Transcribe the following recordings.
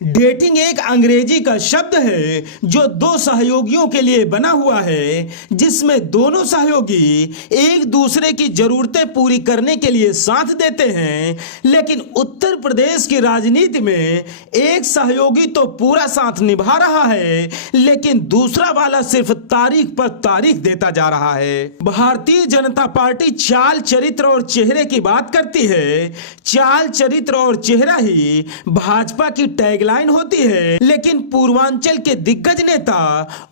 Dating एक अंग्रेजी का शब्द है जो दो सहयोगियों के लिए बना हुआ है, जिसमें दोनों सहयोगी एक दूसरे की जरूरतें पूरी करने के लिए साथ देते हैं। लेकिन उत्तर प्रदेश की राजनीति में एक सहयोगी तो पूरा साथ निभा रहा है, लेकिन दूसरा वाला सिर्फ तारीख पर तारीख देता जा रहा है। भारतीय जनता पार्टी चाल, चरित्र और चेहरे की बात करती है। चाल, चरित्र और चेहरा ही भाजपा की टैग लाइन होती है, लेकिन पूर्वांचल के दिग्गज नेता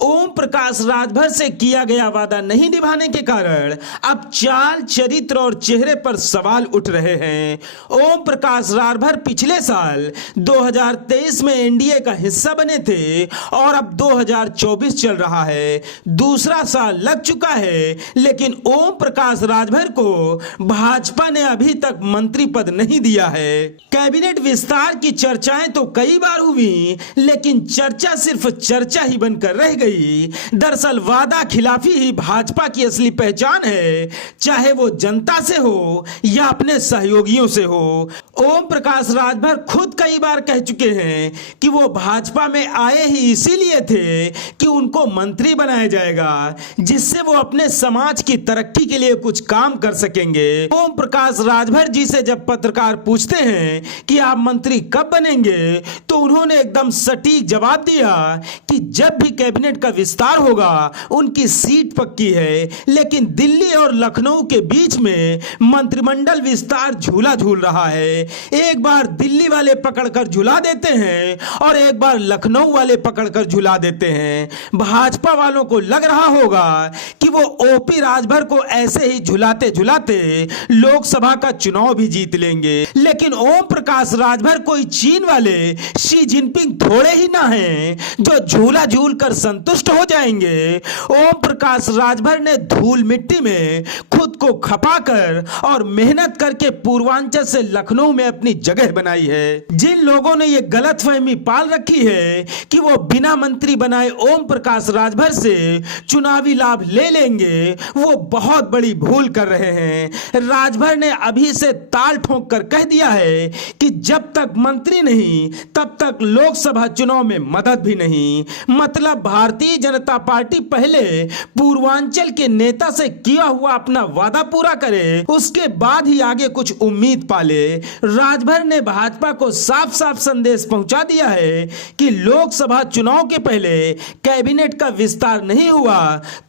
ओम प्रकाश राजभर से किया गया वादा नहीं निभाने के कारण अब चाल, चरित्र और चेहरे पर सवाल उठ रहे हैं। ओम प्रकाश राजभर पिछले साल 2023 में एनडीए का हिस्सा बने थे और अब 2024 चल रहा है, दूसरा साल लग चुका है, लेकिन ओम प्रकाश राजभर को भाजपा ने अभी तक मंत्री पद नहीं दिया है। कैबिनेट विस्तार की चर्चाएं तो कई बार हुई, लेकिन चर्चा सिर्फ चर्चा ही बनकर रह गई। दरअसल वादा खिलाफी ही भाजपा की असली पहचान है, चाहे वो जनता से हो या अपने सहयोगियों से हो। ओम प्रकाश राजभर खुद कई बार कह चुके हैं कि वो भाजपा में आए ही इसीलिए थे कि उनको मंत्री बनाया जाएगा, जिससे वो अपने समाज की तरक्की के लिए कुछ काम कर सकेंगे। ओम प्रकाश राजभर जी से जब पत्रकार पूछते हैं कि आप मंत्री कब बनेंगे, तो उन्होंने एकदम सटीक जवाब दिया कि जब भी कैबिनेट का विस्तार होगा उनकी सीट पक्की है, लेकिन दिल्ली और लखनऊ के बीच में मंत्रिमंडल विस्तार झूला झूल रहा है। एक बार दिल्ली वाले पकड़कर झूला देते हैं और एक बार लखनऊ वाले पकड़कर झूला देते हैं। भाजपा वालों को लग रहा होगा कि वो ओपी राजभर को ऐसे ही झुलाते झुलाते लोकसभा का चुनाव भी जीत लेंगे, लेकिन ओम प्रकाश राजभर कोई चीन वाले शी जिनपिंग थोड़े ही ना हैं जो झूला झूल कर संतुष्ट हो जाएंगे। ओम प्रकाश राजभर ने धूल मिट्टी में खुद को खपाकर और मेहनत करके पूर्वांचल से लखनऊ में अपनी जगह बनाई है। जिन लोगों ने यह गलतफहमी पाल रखी है कि वो बिना मंत्री बनाए ओम प्रकाश राजभर से चुनावी लाभ ले लेंगे, वो बहुत बड़ी भूल कर रहे हैं। राजभर ने अभी से ताल ठोक कर कह दिया है कि जब तक मंत्री नहीं तब तक लोकसभा चुनाव में मदद भी नहीं। मतलब भारतीय जनता पार्टी पहले पूर्वांचल के नेता से किया हुआ अपना वादा पूरा करे, उसके बाद ही आगे कुछ उम्मीद पाले। राजभर ने भाजपा को साफ साफ संदेश पहुंचा दिया है कि लोकसभा चुनाव के पहले कैबिनेट का विस्तार नहीं हुआ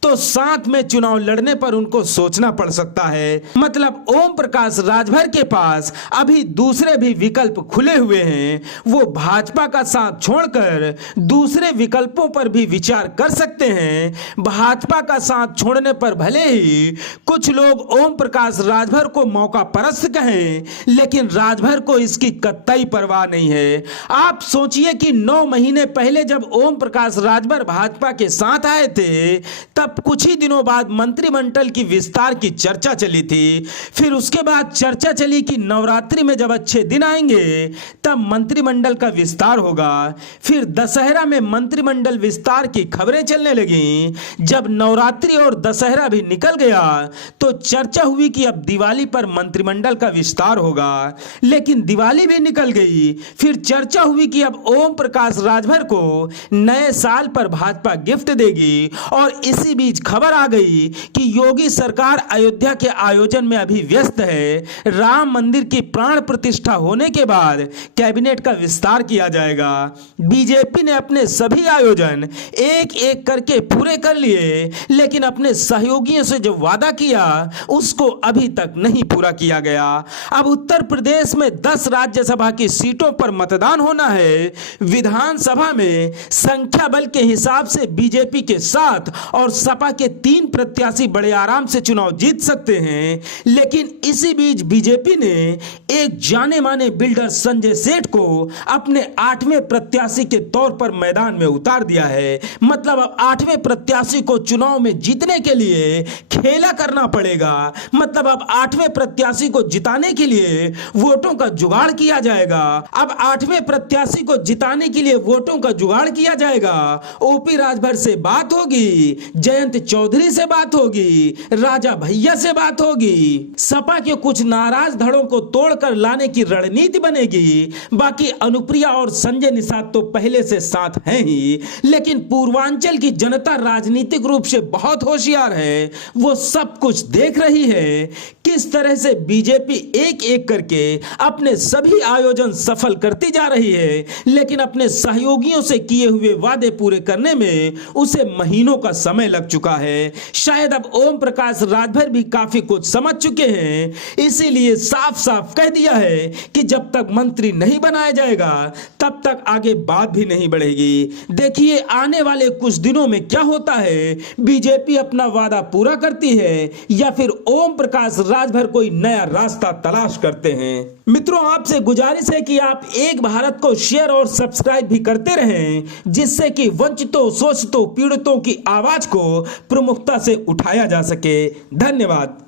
तो साथ में चुनाव लड़ने पर उनको सोचना पड़ सकता है। मतलब ओम प्रकाश राजभर के पास अभी दूसरे भी विकल्प खुले हुए हैं। वो भाजपा का साथ छोड़कर दूसरे विकल्पों पर भी विचार कर सकते हैं। भाजपा का साथ छोड़ने पर भले ही कुछ लोग ओम प्रकाश राजभर को मौका परस्त कहें, लेकिन राजभर को इसकी कतई परवाह नहीं है। आप सोचिए कि 9 महीने पहले जब ओम प्रकाश राजभर भाजपा के साथ आए थे, तब कुछ ही दिनों बाद मंत्रिमंडल की विस्तार की चर्चा चली थी। फिर उसके बाद चर्चा चली कि नवरात्रि में जब अच्छे दिन आएंगे तब मंत्रिमंडल का विस्तार होगा। फिर दशहरा में मंत्रिमंडल विस्तार की खबरें चलने लगी। जब नवरात्रि और दशहरा भी निकल गया तो चर्चा हुई कि अब दिवाली पर मंत्रिमंडल का विस्तार होगा, लेकिन दिवाली भी निकल गई। फिर चर्चा हुई कि अब ओम प्रकाश राजभर को नए साल पर भाजपा गिफ्ट देगी, और इसी बीच खबर आ गई कि योगी सरकार अयोध्या के आयोजन में अभी व्यस्त है। राम मंदिर की प्राण प्रतिष्ठा होने के बाद कैबिनेट का विस्तार किया जाएगा। बीजेपी ने अपने सभी आयोजन एक एक करके पूरे कर लिए, लेकिन अपने सहयोगियों से जो वादा किया उसको अभी तक नहीं पूरा किया गया। अब उत्तर प्रदेश में 10 राज्यसभा की सीटों पर मतदान होना है। विधानसभा में संख्या बल के हिसाब से बीजेपी के 7 और सपा के 3 प्रत्याशी बड़े आराम से चुनाव जीत सकते हैं, लेकिन इसी बीच बीजेपी ने एक जाने माने बिल्डर संजय सेठ को अपने 8वें प्रत्याशी के तौर पर मैदान में उतार दिया है। मतलब अब 8वें प्रत्याशी को चुनाव में जीतने के लिए खेला करना पड़ेगा। मतलब अब 8वें प्रत्याशी को जिताने के लिए वोटों का जुगाड़ किया जाएगा। अब 8वें प्रत्याशी को जिताने के लिए वोटों का जुगाड़ किया जाएगा। ओपी राजभर से बात होगी, जयंत चौधरी से बात होगी, राजा भैया से बात होगी। सपा के कुछ नाराज धड़ों को तोड़कर लाने की रणनीति बनेगी। बाकी अनुप्रिया सिंधिया और संजय निषाद तो पहले से साथ हैं ही, लेकिन पूर्वांचल की जनता राजनीतिक रूप से बहुत होशियार है। वो सब कुछ देख रही है किस तरह से बीजेपी एक एक करके अपने सभी आयोजन सफल करती जा रही है, लेकिन अपने सहयोगियों से किए हुए वादे पूरे करने में उसे महीनों का समय लग चुका है। शायद अब ओम प्रकाश राजभर भी काफी कुछ समझ चुके हैं, इसीलिए साफ साफ कह दिया है कि जब तक मंत्री नहीं बनाया जाएगा तब तक आगे बात भी नहीं बढ़ेगी। देखिए आने वाले कुछ दिनों में क्या होता है, बीजेपी अपना वादा पूरा करती है या फिर ओम प्रकाश राजभर कोई नया रास्ता तलाश करते हैं। मित्रों, आपसे गुजारिश है कि आप एक भारत को शेयर और सब्सक्राइब भी करते रहें, जिससे कि वंचितों, शोषितों, पीड़ितों की आवाज को प्रमुखता से उठाया जा सके। धन्यवाद।